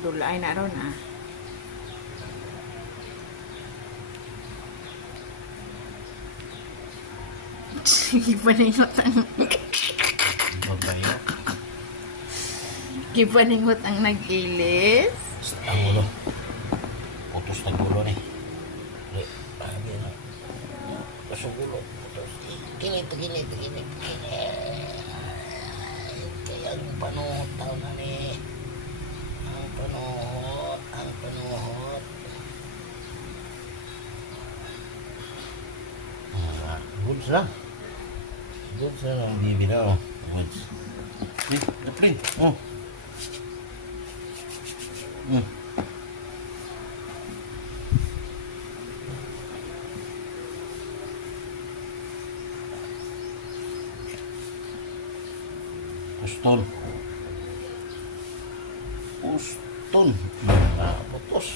Dulay na ron ah. Gipaningot ang Babayo. gipaningot ang nag-ilis. Ang ulo. Putos ng ulo ni. Lagi na. Pasok ulo. Putos. Kinit. Kaya ang panuhot tao na ni. Ang panuhot. Goods lang. Goods lang ang bibila oh. Goods. Naprin. Oh. Uston. Putos.